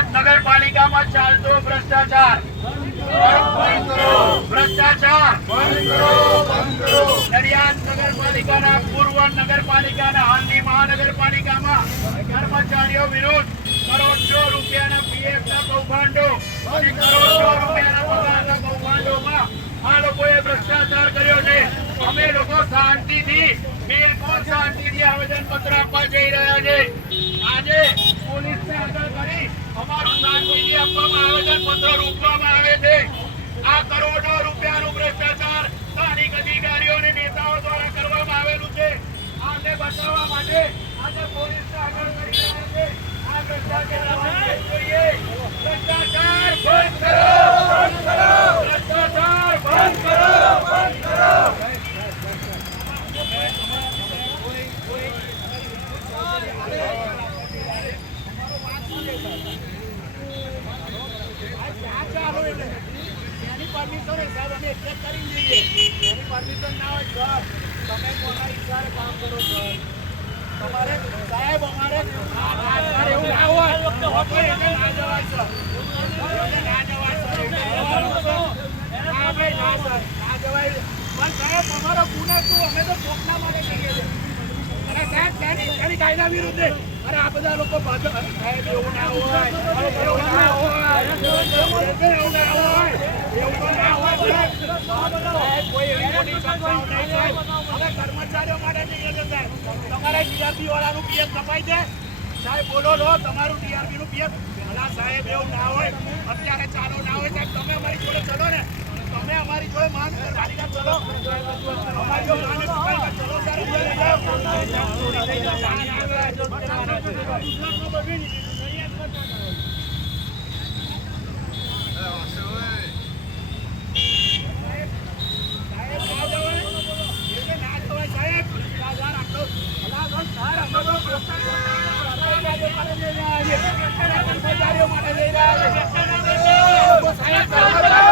નડિયાદ નગરપાલિકામાં ચાલતો ભ્રષ્ટાચાર ભ્રષ્ટાચાર નડિયાદ નગરપાલિકાના પૂર્વ નગરપાલિકાના હાલની મહાનગરપાલિકામાં કર્મચારીઓ વિરુદ્ધ કરોડો રૂપિયાના પીએફના કૌભાંડો અને કરોડો રૂપિયાના પગારના કૌભાંડોમાં આ લોકોએ ભ્રષ્ટાચાર કર્યો છે. અમે લોકો શાંતિથી આવેદન પત્ર આપવા જઈ રહ્યા છે. આજે પોલીસને આગળ કરી અમારું શાંતિથી આપવામાં આવેદન પત્ર રૂપવામાં આવે છે. આ કરોડો રૂપિયાનું ભ્રષ્ટાચાર સ્થાનિક અધિકારીઓ અને નેતાઓ દ્વારા કરવામાં આવેલું છે. આને બચાવવા માટે આજે પોલીસને આગળ કરી રહ્યા છે. આ ભ્રષ્ટાચાર બંધ જોઈએ. ભ્રષ્ટાચાર બંધ કરો, બંધ કરો. ભ્રષ્ટાચાર બંધ કરો, બંધ કરો. પરમિશન ના હોય સર, તમે કોના ઈશારે કામ કરો છો? તમારે સાહેબ અમારે એવું ના હોય ના જવાય સર, ના જવાય સર, ના ભાઈ ના સર, ના જવાય. પણ સાહેબ અમારો ગુનો શું? અમે તો ચોકના માટે કહીએ છીએ. અને સાહેબ તેની કાયદા વિરુદ્ધ અરે આ બધા લોકો સાહેબ એવું ના હોય, એવું ના હોય, એવું ના હોય, એવું તો ના હોય. કોઈ એવી મોટી સંસ્થાઓ નહીં સાહેબ. હવે કર્મચારીઓ માટે નહીં છે સાહેબ. તમારે ટીઆરપી વાળાનું પીએફ કપાય છે સાહેબ, બોલો લો તમારું ટીઆરપી નું પીએફ. ભલા સાહેબ એવું ના હોય, અત્યારે ચાલુ ના હોય સાહેબ. તમે અમારી જોડે ચલો ને, તમે અમારી જોડે મહાનગરપાલિકા ચલો, અમારી જોડે મહાનગરપાલિકા ચલો સાહેબ. કર્મચારીઓ માટે લઈ રહ્યા છે સાહેબ.